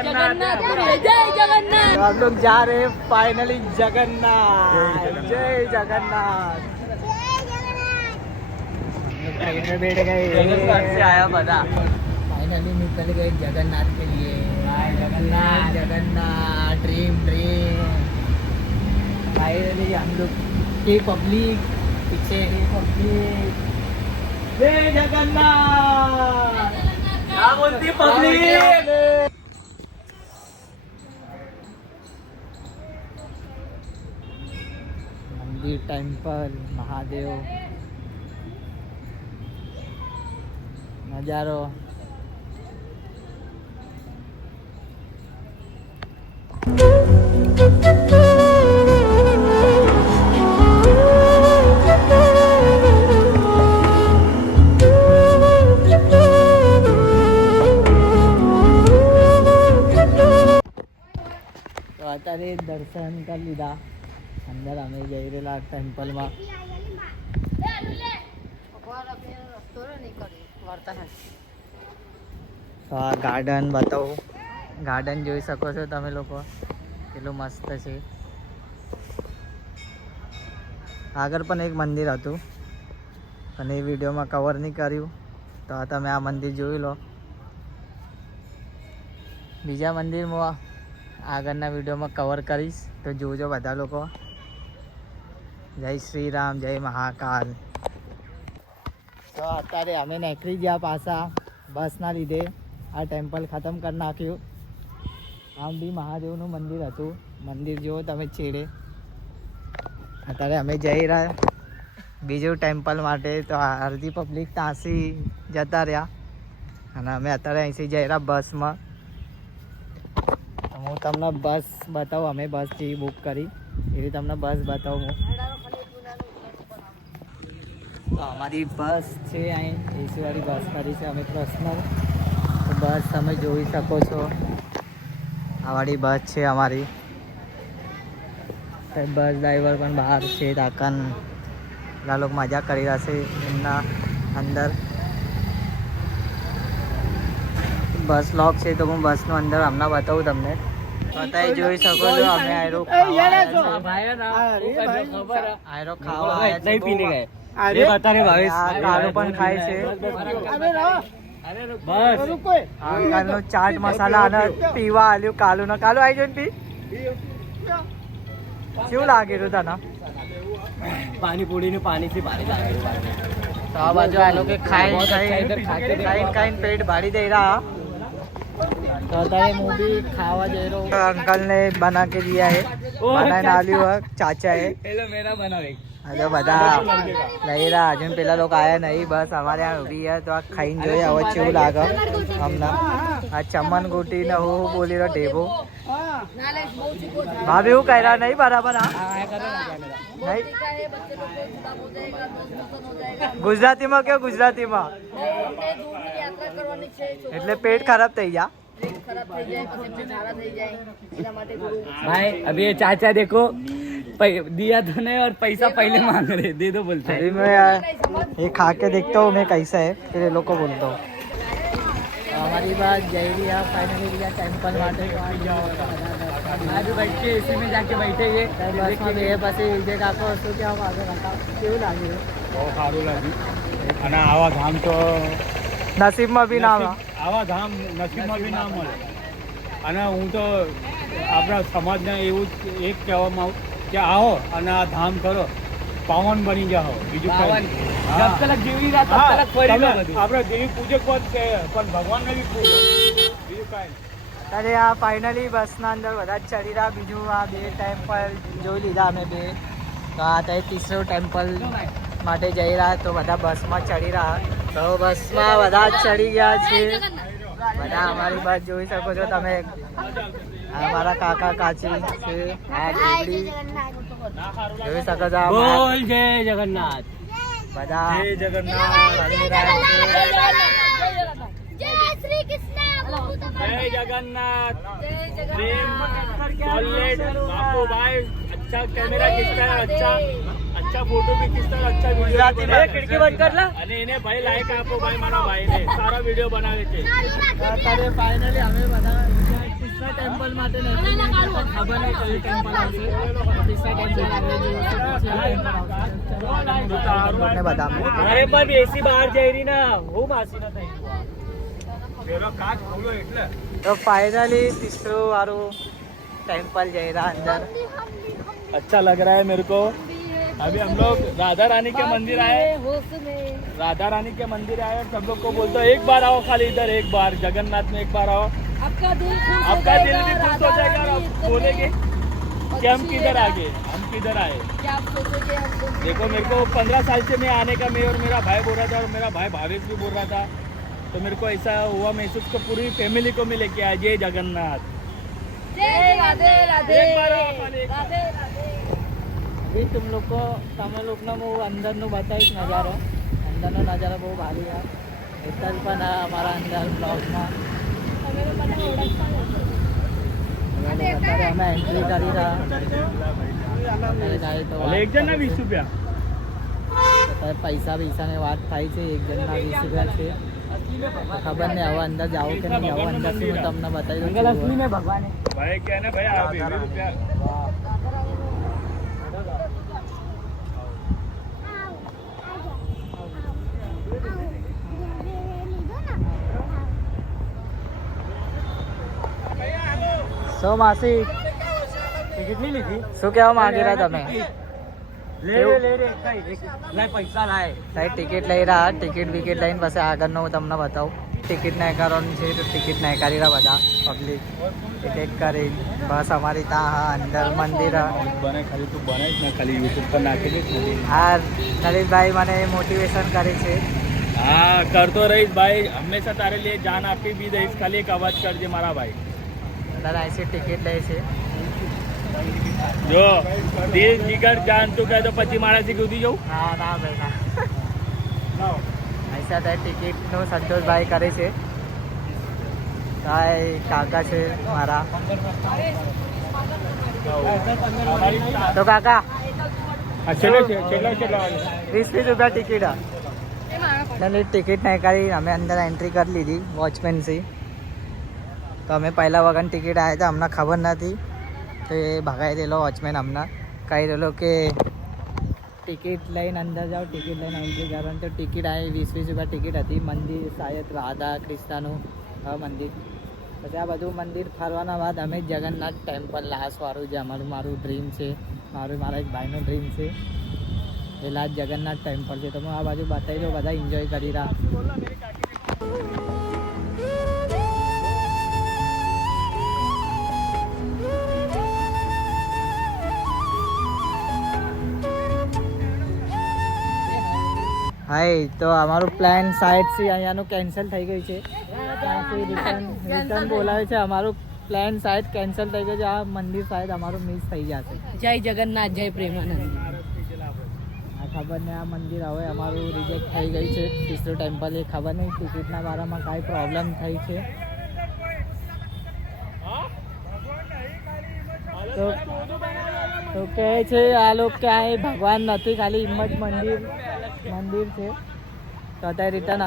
जगन्नाथ जय जगन्नाथ। तो हम लोग जा रहे हैं फाइनली जगन्नाथ। जय जगन्नाथ। ट्रेन में बैठ गए से आया बता। फाइनली निकल गए जगन्नाथ के लिए। जगन्नाथ जगन्नाथ ड्रीम फाइनली हम लोग की पब्लिक पीछे की पब्लिक। जय जगन्नाथ। क्या बोलती पब्लिक। मंदिर टेम्पल महादेव नजारो तो અત્યારે દર્શન કરી લીધા અંદર અમે જઈ રહેલા ટેમ્પલમાં તો આ ગાર્ડન બતાવું ગાર્ડન જોઈ શકો છો તમે લોકો કેટલું મસ્ત છે આગળ પણ એક મંદિર હતું પણ એ વિડીયોમાં કવર નહીં કર્યું તો તમે આ મંદિર જોઈ લો બીજા મંદિરમાં આગળના વિડીયોમાં કવર કરીશ તો જોજો બધા લોકો જય શ્રી રામ જય મહાકાલ તો અત્યારે અમે નીકળી ગયા પાછા બસના લીધે આ ટેમ્પલ ખતમ કરી નાખ્યું આમ બી મહાદેવનું મંદિર હતું મંદિર જુઓ તમે છેડે અત્યારે અમે જઈ રહ્યા બીજું ટેમ્પલ માટે તો અડધી પબ્લિક ત્યાંથી જતા રહ્યા અને અમે અત્યારે અહીંથી જઈ રહ્યા બસમાં હું તમને બસ બતાવું અમે બસ જે બુક કરી એવી તમને બસ બતાવું હું તો અમારી બસ છે અહીં એસી વાળી બસ કરી છે અમે પર્સનલ તો બસ તમે જોઈ શકો છો આ વાળી બસ છે અમારી બસ ડ્રાઈવર પણ બહાર છે તાકન આ લોકો મજા કરી રહ્યા છે એમના અંદર બસ લોક છે તો હું બસનું અંદર હમણાં બતાવું તમને અત્યારે જોઈ શકો છો અમે આયરો ખાવા કાળું પણ ખાય છે કાલનો ચાટ મસાલા અને પીવા આલ્યું કાલું ને કાલું આવી જાય પી કેવું લાગેલું તને પાણીપુરી નું પાણી થી ભારી લાગે તો આ બાજુ આ લોકો ખાઈને પેટ ભારી દઈ રહ્યા तो અત્યારે હું भी खावा जा रहा हूँ अंकल ने बना के दिया है बनाए नाली हुआ चाचा है हेलो मेरा बनावे अरे बता नहीं रहा अजून पेला लोग आया नहीं बस हमारे यहाँ उभी है तो आ खाઈને જોઈએ હવે કેવું લાગે હમણાં આ ચમન ગોટી ને હું બોલી રહ્યો ઢેબો ભાભી હું કહી રહ્યા નહીં બરાબર હા નહીં ગુજરાતીમાં કેવું ગુજરાતીમાં એટલે પેટ ખરાબ થઈ ગયા भाई अभी ये चाचा देखो दिया तो नहीं और पैसा पहले मांग रहे दे दो बोलते अभी मैं ये खा के देखता हूँ मैं कैसा है फिर ये लोग को बोलता हूँ हमारी बात जय रिया फाइनली रिया टेम्पल वाटे आज बैठ के इसी में जाके बैठेंगे बस में ये बस विजय काको શું क्या आगे बताओ કેવું લાગ્યું બહુ સારું લાગ્યું અને આવા ધામ તો નસીબમાં બી ના આવે આવા ધામ નસીબમાં બી ના મળે અને હું તો આપણા સમાજને એવું એક કહેવામાં આવું કે આવો અને આ ધામ કરો પાવન બની જાઓ બીજું जब तक जीवी रहा तब तक फरी ना બધું આપણે દેવી પૂજક છે પણ ભગવાનને બી પૂજો બીજું કાંઈ અરે આ ફાઇનલી બસના અંદર બધા જ ચડી રહ્યા બીજું આ બે ટેમ્પલ જોઈ લીધા અમે બે તો આ તે ત્રીસરો ટેમ્પલ માટે જઈ રહ્યા તો બધા બસમાં ચડી રહ્યા તો બસમાં બધા જ ચડી ગયા છે બધા અમારી બસ જોઈ શકો છો તમે અમારા કાકા કાચી છે આ ઢીબડી જોઈ શકો છો बोल जय जगन्नाथ બધા જય જગન્નાથ ચડી રહ્યા છે जय श्री कृष्ण जय जगन्नाथ सॉलिड बापू भाई अच्छा कैमरा खींचता है अच्छा फोटो भी खींचता है अच्छा गुजराती में खिड़की बंद कर ला અને એને ભાઈ લાઈક આપો ભાઈ મારા ભાઈને સારા વિડિયો બનાવે છે અત્યારે ફાઇનલી અમે બધા ટેમ્પલ માટે નથી ખબર નહીં કયું ટેમ્પલ આવશે તીસરા ટેમ્પલ આવશે બધા અરે પણ એસી બહાર જઈ રહી ના હું માસી ના થઈ પેલો કાચ ખોલો એટલે તો ફાइनली तीसरो वारो टेम्पल जय रहा अंदर अच्छा लग रहा है मेरे को अभी हम लोग राधा रानी के मंदिर आए राधा रानी के मंदिर आए और सब लोग को बोलते एक बार आओ खाली इधर एक बार जगन्नाथ में एक बार आओ आपका दिल भी खुश हो जाएगा और आप बोलेंगे कि हम किधर आ गए हम किधर आए क्या आप सोचोगे हमको देखो मेरे को 15 साल से मैं आने का मैं और मेरा भाई बोल रहा था और मेरा भाई भावेश भी बोल रहा था तो मेरे को ऐसा हुआ महसूस को पूरी फैमिली को मैं लेके आया जय जगन्नाथ जय राधे राधे एक बार आओ खाली एक बार। राधे राधे अभी तुम लोग को તમે લોકોનો હું અંદરનો બતાવીશ નજારો અંદરનો નજારો બહુ ભારી છે હેતલ પણ અમારા અંદર બ્લોગમાં તમે મને ઓળખતા નથી અત્યારે અમે એન્ટ્રી કરી રહ્યા અત્યારે જાય તો ભલે એક જણના 20 રૂપિયા અત્યારે પૈસા પૈસાની વાત થાય છે એક જણના 20 રૂપિયા છે તો ખબર નહીં હવે અંદર જાઓ કે નહીં જાઓ અંદરથી હું તમને બતાવી દઉં છું ભાઈ કે ને ભાઈ આ 20 રૂપિયા સો માસી ટિકિટ નહીં લીધી શું કહેવા માંગી રહ્યા તમે લાય પૈસા લાય સાહેબ ટિકિટ લઈ રહ્યા ટિકિટ વિકેટ લઈને પછી આગળનું હું તમને બતાવું ટિકિટ નહીં કરવાની છે તો ટિકિટ નહીં કરી રહ્યા બધા પબ્લિક ટિકિટ કરી બસ અમારી ત્યાં અંદર મંદિર બને ખાલી તું બને જ ને ખાલી યુટ્યુબ પર નાખી દે આ નરેશભાઈ મને મોટિવેશન કરે છે हाँ करतो रहीश भाई हमेशा तारे लिए जान आपकी भी रहीश खाली एक आवाज कर दे मारा भाई દાદા અહીંથી ટિકિટ લે છે જો દિલ જીગર જાન તું કહે તો પછી મારાથી કૂદી જાઉં ના ના ભાઈ ના અહીંથી ત્યાં ટિકિટનું સંતોષભાઈ કરે છે ભાઈ કાકા છે મારા તો કાકા છેલ્લે છેલ્લા 20 રૂપિયા ટિકિટ એટલે ટિકિટ નહીં કરી અમે અંદર એન્ટ્રી કરી લીધી વોચમેનથી તો અમે પહેલાં વગર ટિકિટ આવ્યા હતા અમને ખબર નથી તો એ ભગાઈ દેલો વોચમેન અમને કહી દેલો કે ટિકિટ લઈને અંદર જાઓ ટિકિટ લઈને એન્ટ્રી કરવાની તો ટિકિટ આવી 20 રૂપિયા ટિકિટ હતી મંદિર શાયદ રાધા કૃષ્ણનું મંદિર પછી આ બધું મંદિર ફરવાના બાદ અમે જગન્નાથ ટેમ્પલ લાસ્ટવાળું જે મારું ડ્રીમ છે મારા એક ભાઈનું ડ્રીમ છે એ લાસ્ટ જગન્નાથ ટેમ્પલ છે તો હું આ બાજુ બતાવી દઉં બધા એન્જોય કરી રહ્યા હાય તો અમારું પ્લાન સાઈડથી અહીંયાનું કેન્સલ થઈ ગયું છે ત્યાંથી રિટર્ન બોલાવે છે અમારું પ્લાન સાઈડ કેન્સલ થઈ ગયું છે આ મંદિર સાઈડ અમારું મિસ થઈ જશે જય જગન્નાથ જય પ્રેમાનંદ આ ખબર નહીં આ મંદિર હવે અમારું રિજેક્ટ થઈ ગયું છે તીસરું ટેમ્પલ એ ખબર નહીં ટિકિટના બારામાં કાંઈ પ્રોબ્લેમ થઈ છે તો કહે છે આ લોકો ક્યાંય ભગવાન નથી ખાલી હિંમત મંદિર છે તો અત્યારે રિટર્ન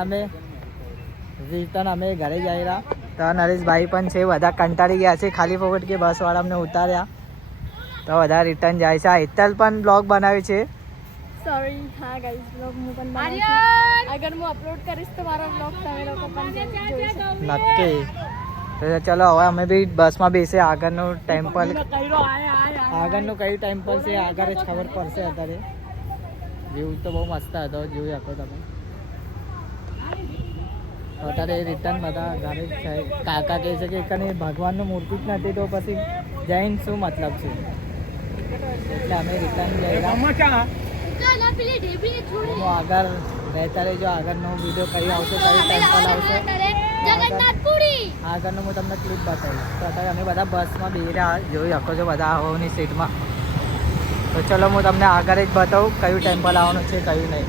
અમે ઘરે જઈ રહ્યા તો નરેશભાઈ પણ છે બધા કંટાળી ગયા છે ખાલી ફોકટ કે બસવાળા અમને ઉતાર્યા તો બધા રિટર્ન જાય છે આ હેતલ પણ બ્લોગ બનાવે છે સોરી હા ગાઈસ બ્લોગ હું પણ બનાવું છું અગર હું અપલોડ કરીશ તો મારો બ્લોગ તમે લોકો પણ જોઈ શકો નક્કી તો ચલો હવે અમે બી બસમાં બેસે આગળનું ટેમ્પલ આગળનું કયું ટેમ્પલ છે આગળ જ ખબર પડશે અત્યારે વ્યૂ તો બહુ મસ્ત હતો જોઈ શકો તમે અત્યારે રિટર્ન બધા ઘરે જ છે કાકા કહે છે કે કને ભગવાનનું મૂર્તિ જ નથી તો પછી જૈન શું મતલબ છે એટલે અમે રિટર્ન જઈ રહ્યા હું આગળ રહેતા રહેજો આગળનો વિડીયો કઈ આવશે કઈ ટેમ્પલ આવશે આગળનું હું તમને ક્લિપ બતાવીશ તો અત્યારે અમે બધા બસમાં બેસી રહ્યા જોઈ શકો છો બધા આવવાની સીટમાં તો ચલો હું તમને આગળ જ બતાવું કયું ટેમ્પલ આવવાનું છે કયું નહીં